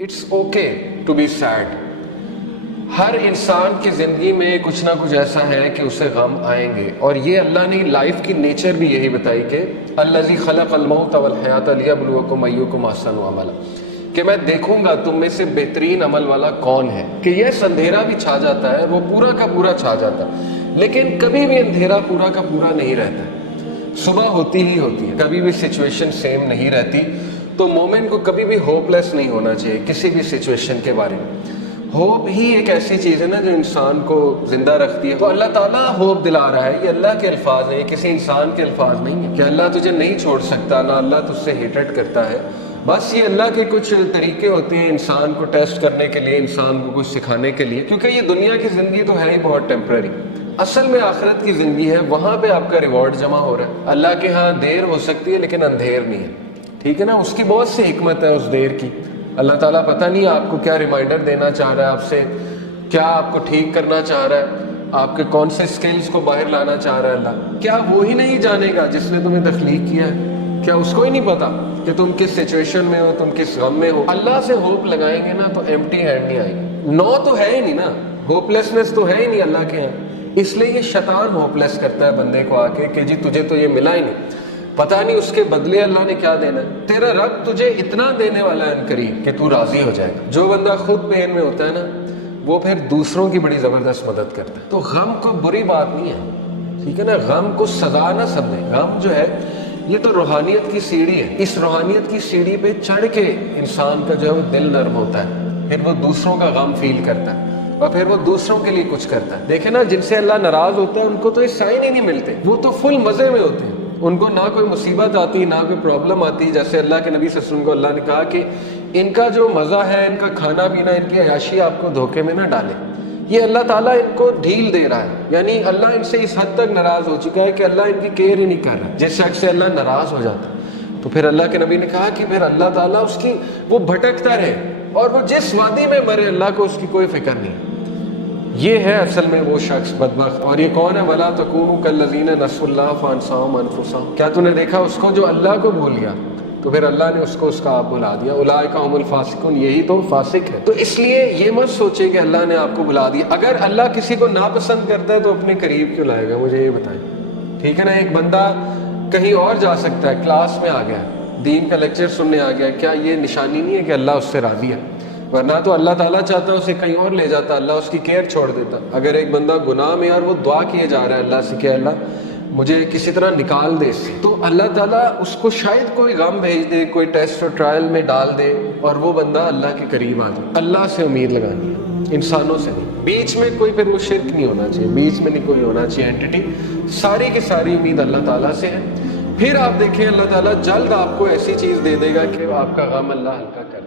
It's okay to be sad. ہر انسان کی زندگی میں کچھ نہ کچھ ایسا ہے کہ اسے غم آئیں گے، اور یہ اللہ نے لائف کی نیچر بھی یہی بتائی کہ الذی خلق الموت والحیات لیبلوکم ایکم احسن عملا، کہ میں دیکھوں گا تم میں سے بہترین عمل والا کون ہے. کہ یہ اندھیرا بھی چھا جاتا ہے، وہ پورا کا پورا چھا جاتا ہے، لیکن کبھی بھی اندھیرا پورا کا پورا نہیں رہتا ہے. صبح ہوتی ہی ہوتی ہے، کبھی بھی سچویشن سیم نہیں رہتی. تو مومن کو کبھی بھی ہوپ لیس نہیں ہونا چاہیے کسی بھی سچویشن کے بارے میں. ہوپ ہی ایک ایسی چیز ہے نا جو انسان کو زندہ رکھتی ہے. تو اللہ تعالیٰ ہوپ دلا رہا ہے. یہ اللہ کے الفاظ ہیں، یہ کسی انسان کے الفاظ نہیں ہیں کہ اللہ تجھے نہیں چھوڑ سکتا، نہ اللہ تجھ سے ہیٹڈ کرتا ہے. بس یہ اللہ کے کچھ طریقے ہوتے ہیں انسان کو ٹیسٹ کرنے کے لیے، انسان کو کچھ سکھانے کے لیے، کیونکہ یہ دنیا کی زندگی تو ہے ہی بہت ٹیمپرری. اصل میں آخرت کی زندگی ہے، وہاں پہ آپ کا ریوارڈ جمع ہو رہا ہے. اللہ کے ہاں دیر ہو سکتی ہے لیکن اندھیر نہیں ہے. ٹھیک ہے نا، اس کی بہت سی حکمت ہے اس دیر کی. اللہ تعالیٰ پتہ نہیں آپ کو کیا ریمائنڈر دینا چاہ رہا ہے آپ سے، کیا آپ کو ٹھیک کرنا چاہ رہا ہے، آپ کے کون سے سکلز کو باہر لانا چاہ رہا ہے اللہ. کیا وہی نہیں جانے گا جس نے تمہیں تخلیق کیا ہے؟ کیا اس کو ہی نہیں پتا کہ تم کس سچویشن میں ہو، تم کس غم میں ہو؟ اللہ سے ہوپ لگائیں گے نا تو ایمٹی ہینڈ نہیں آئے گی. نو تو ہے ہی نہیں نا، ہوپ لیسنس تو ہے ہی نہیں اللہ کے یہاں. اس لیے یہ شیطان ہوپ لیس کرتا ہے بندے کو آ کے کہ جی تجھے تو یہ ملا ہی نہیں، پتہ نہیں اس کے بدلے اللہ نے کیا دینا ہے. تیرا رب تجھے اتنا دینے والا ہے قریب کہ تو راضی ہو جائے گا. جو بندہ خود پین میں ہوتا ہے نا، وہ پھر دوسروں کی بڑی زبردست مدد کرتا ہے. تو غم کو بری بات نہیں ہے، ٹھیک ہے نا، غم کو سزا نہ سمجھیں. غم جو ہے یہ تو روحانیت کی سیڑھی ہے. اس روحانیت کی سیڑھی پہ چڑھ کے انسان کا جو ہے وہ دل نرم ہوتا ہے، پھر وہ دوسروں کا غم فیل کرتا ہے اور پھر وہ دوسروں کے لیے کچھ کرتا ہے. دیکھیں نا، جن سے اللہ ناراض ہوتا ہے ان کو تو یہ سائن ہی نہیں ملتے، وہ تو فل مزے میں ہوتے ہیں. ان کو نہ کوئی مصیبت آتی، نہ کوئی پرابلم آتی. جیسے اللہ کے نبی صلی اللہ علیہ وسلم کو اللہ نے کہا کہ ان کا جو مزہ ہے، ان کا کھانا پینا، ان کی عیاشی آپ کو دھوکے میں نہ ڈالے. یہ اللہ تعالیٰ ان کو ڈھیل دے رہا ہے، یعنی اللہ ان سے اس حد تک ناراض ہو چکا ہے کہ اللہ ان کی کیئر ہی نہیں کر رہا. جس شخص سے اللہ ناراض ہو جاتا ہے تو پھر اللہ کے نبی نے کہا کہ پھر اللہ تعالیٰ اس کی وہ بھٹکتا رہے اور وہ جس وادی میں مرے اللہ کو اس کی کوئی فکر نہیں. یہ ہے اصل میں وہ شخص بدبخت. اور یہ کون ہے؟ وَلَا تَكُونُوا كَالَّذِينَ نَسُوا اللَّهَ فَأَنسَاهُمْ أَنفُسَهُمْ. کیا تو نے دیکھا اس کو جو اللہ کو بھول گیا تو پھر اللہ نے اس کو اس کا آپ بھلا دیا. اولئک هم الفاسقون، یہی تو فاسق ہے. تو اس لیے یہ مت سوچے کہ اللہ نے آپ کو بھلا دیا. اگر اللہ کسی کو ناپسند کرتا ہے تو اپنے قریب کیوں لائے گا؟ مجھے یہ بتائیں. ٹھیک ہے نا، ایک بندہ کہیں اور جا سکتا ہے، کلاس میں آ گیا، دین کا لیکچر سننے آ گیا، کیا یہ نشانی نہیں ہے کہ اللہ اس سے راضی ہے؟ ورنہ تو اللہ تعالیٰ چاہتا ہے اسے کہیں اور لے جاتا، اللہ اس کی کیئر چھوڑ دیتا. اگر ایک بندہ گناہ میں اور وہ دعا کیے جا رہا ہے اللہ سے کہ اللہ مجھے کسی طرح نکال دے اس سے، تو اللہ تعالیٰ اس کو شاید کوئی غم بھیج دے، کوئی ٹیسٹ اور ٹرائل میں ڈال دے اور وہ بندہ اللہ کے قریب آ جائے. اللہ سے امید لگانی ہے، انسانوں سے نہیں. بیچ میں کوئی پھر وہ شرک نہیں ہونا چاہیے، بیچ میں نہیں کوئی ہونا چاہیے اینٹی. ساری کی ساری امید اللہ تعالیٰ سے ہے. پھر آپ دیکھیں اللہ تعالیٰ جلد آپ کو ایسی چیز دے دے گا کہ آپ کا غم اللہ ہلکا کر دے.